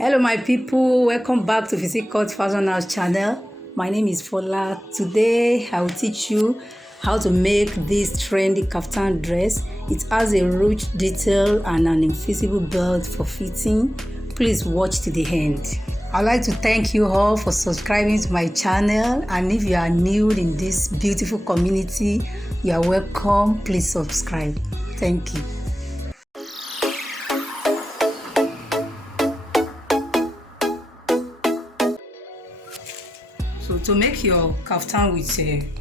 Hello my people, welcome back to Physique Fashion House channel. My name is Fola. Today I will teach you how to make this trendy kaftan dress. It has a ruched detail and an invisible belt for fitting. Please watch to the end. I'd like to thank you all for subscribing to my channel, and if you are new in this beautiful community, you are welcome. Please subscribe. Thank you. So to make your kaftan with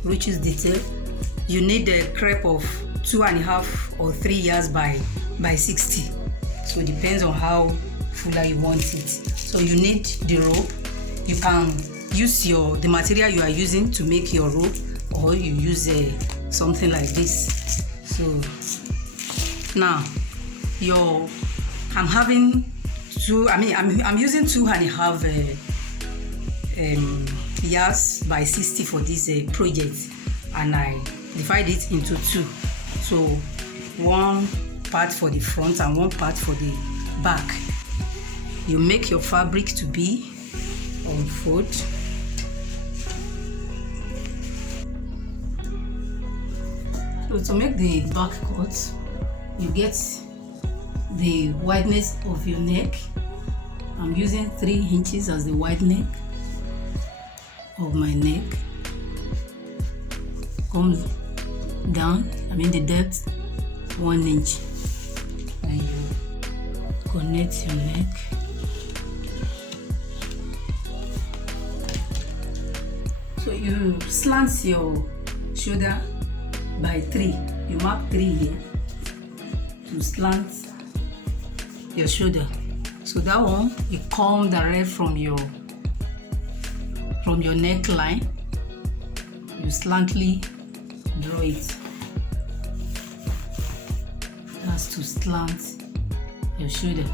ruched detail, you need a crepe of 2.5 or 3 yards by 60. So it depends on how fuller you want it. So you need the rope. You can use the material you are using to make your rope, or you use something like this. So now I'm using 2.5 yards by 60 for this project, and I divide it into two. So one part for the front and one part for the back. You make your fabric to be on fold. So to make the back cut, you get the wideness of your neck. I'm using 3 inches as the wide neck of my neck. Comes down, the depth 1 inch, and you connect your neck. So you slant your shoulder by 3. You mark 3 here to slant your shoulder. So that one, you come direct from your neckline. You slantly draw it. That's to slant your shoulder.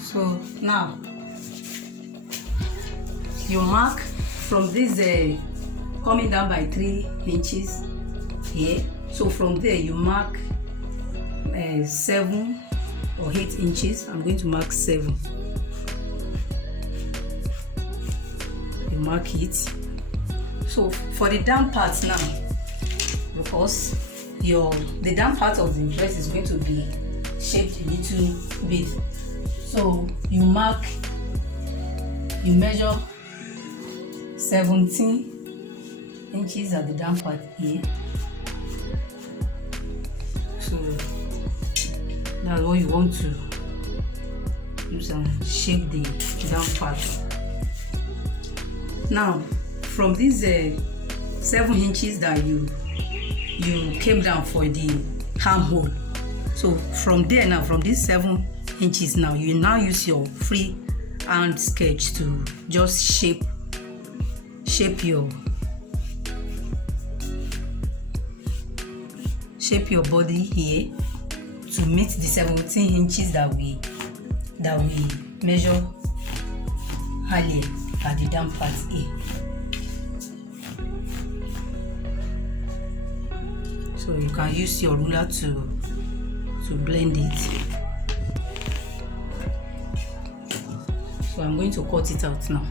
So now you mark from this coming down by 3 inches here. So from there you mark 7 or 8 inches. I'm going to mark 7. You mark it. So for the down part now, because the down part of the dress is going to be shaped a little bit, so you measure 17 inches at the down part here. So that's what you want to use and shape the down part. Now from these 7 inches that you came down for the armhole, so from there now, from these 7 inches now, you now use your free hand sketch to just shape your body here to meet the 17 inches that we measure earlier at the down part here. So you can use your ruler to blend it. So I'm going to cut it out now.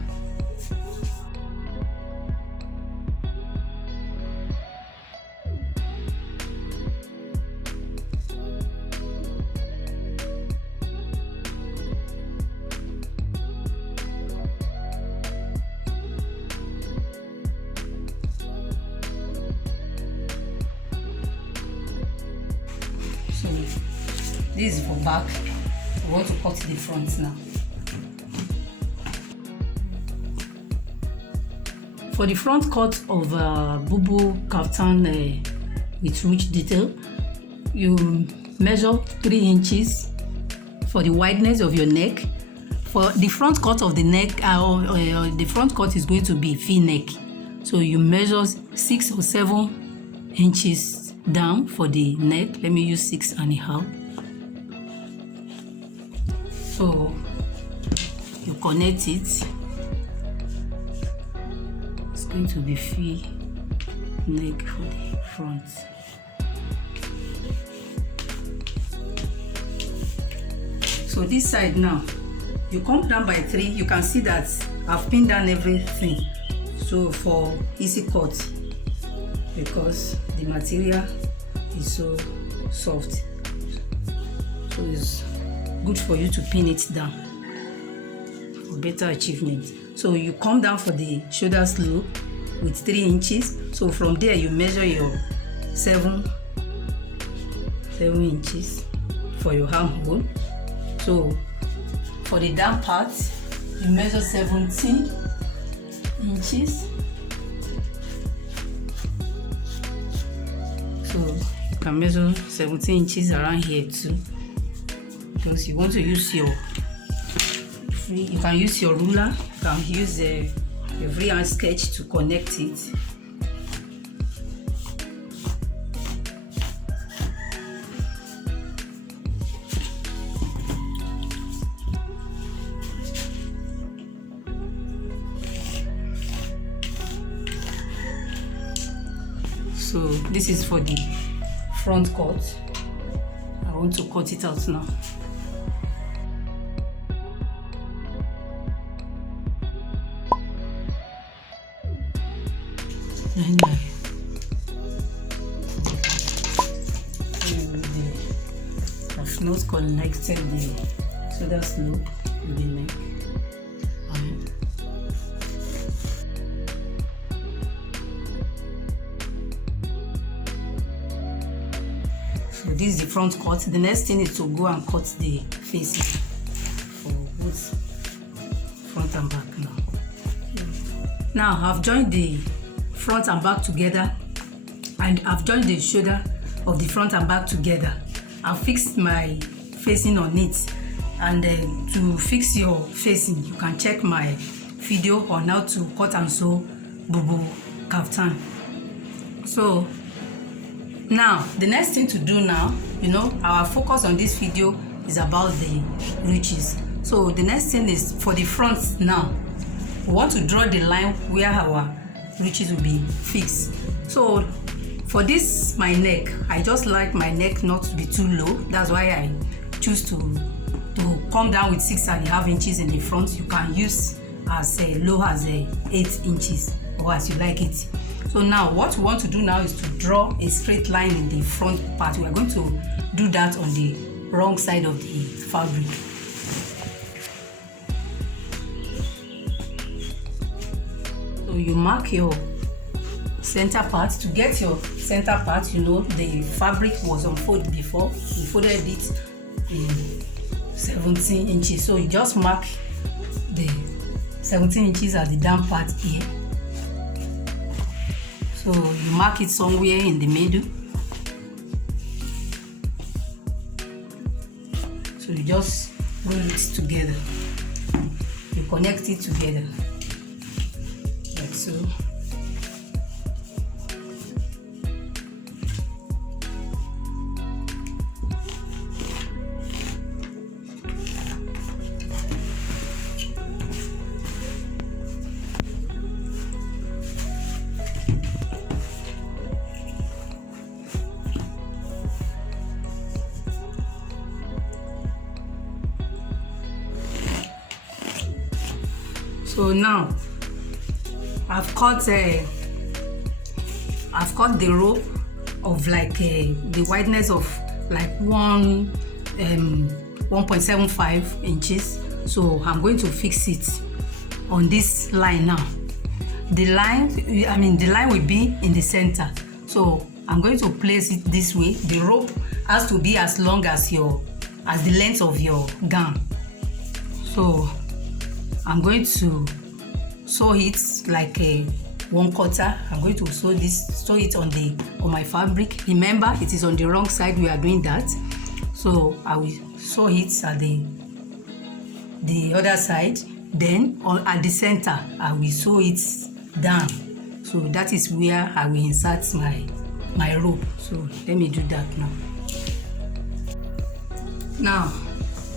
So this is for back. We want to cut the front now. For the front cut of Bubu Kaftan with ruched detail, you measure 3 inches for the wideness of your neck. For the front cut of the neck, the front cut is going to be V-neck. So you measure 6 or 7 inches down for the neck. Let me use 6.5. So you connect it. It's going to be free neck for the front. So this side now, you come down by 3. You can see that I've pinned down everything, so for easy cut, because the material is so soft, so it's good for you to pin it down for better achievement. So you come down for the shoulder slope with 3 inches. So from there you measure your 7 inches for your armhole. So for the down part, you measure 17 inches. So you can measure 17 inches around here too, because you want to use your you can use your ruler, you can use a freehand sketch to connect it. So this is for the front cut. I want to cut it out now. I've not connected the shoulder slope with the neck. So this is the front cut. The next thing is to go and cut the facing for both front and back now. Now I've joined the front and back together, and I've joined the shoulder of the front and back together. I've fixed my facing on it, and to fix your facing, you can check my video on how to cut and sew Bubu Kaftan. So now the next thing to do now, our focus on this video is about the ruches. So the next thing is for the front. Now we want to draw the line where our ruches will be fixed. So for this, my neck, I just like my neck not to be too low. That's why I choose to come down with 6.5 inches in the front. You can use as low as 8 inches, or as you like it. So now what we want to do now is to draw a straight line in the front part. We are going to do that on the wrong side of the fabric. So you mark your center part. To get your center part, the fabric was unfolded before. We folded it in 17 inches. So you just mark the 17 inches at the down part here. So you mark it somewhere in the middle. So you just roll it together. You connect it together, like so. So now I've cut the rope of like the wideness of like 1.75 inches. So I'm going to fix it on this line now. The line will be in the center. So I'm going to place it this way. The rope has to be as long as the length of your gown. So I'm going to sew it like a 1/4. I'm going to sew it on my fabric. Remember, it is on the wrong side. We are doing that. So I will sew it at the other side. Then at the center, I will sew it down. So that is where I will insert my rope. So let me do that now. Now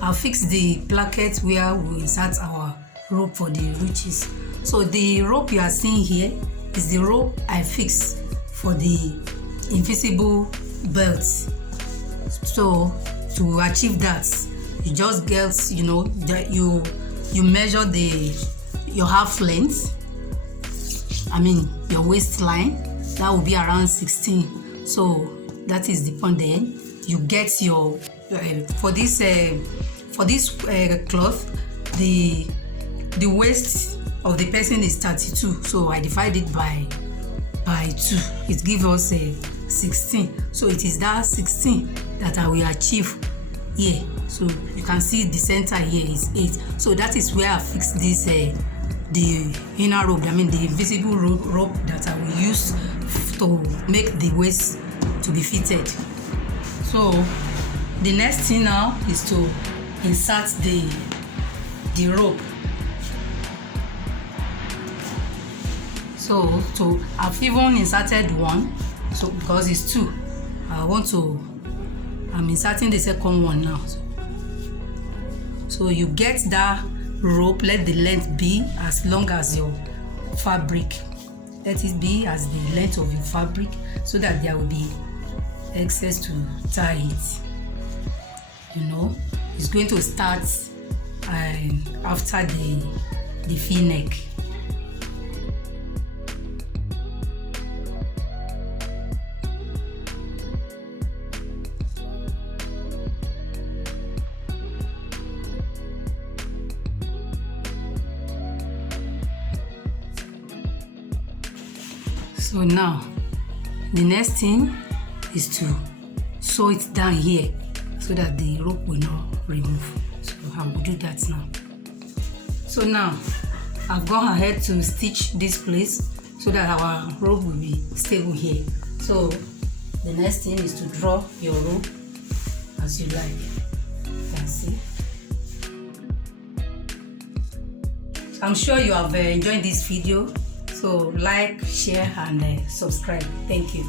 I'll fix the placket where we insert our rope for the ruches. So the rope you are seeing here is the rope I fixed for the invisible belt. So to achieve that, you just get, you know, that you measure your half length, I mean your waistline. That will be around 16. So that is the point. Then you get your for this cloth, the waist of the person is 32. So I divide it by 2. It gives us 16. So it is that 16 that I will achieve here. So you can see the center here is 8. So that is where I fix this the inner rope, I mean the invisible rope that I will use to make the waist to be fitted. So the next thing now is to insert the rope. So I've even inserted one, so because it's 2, I'm inserting the second one now. So you get that rope, let the length be as long as your fabric. Let it be as the length of your fabric, so that there will be access to tie it. You know, it's going to start after the V-neck. So now the next thing is to sew it down here so that the rope will not remove. So I will do that now. So now I've gone ahead to stitch this place so that our rope will be stable here. So the next thing is to draw your rope as you like. You can see. I'm sure you have enjoyed this video. So like, share and subscribe. Thank you.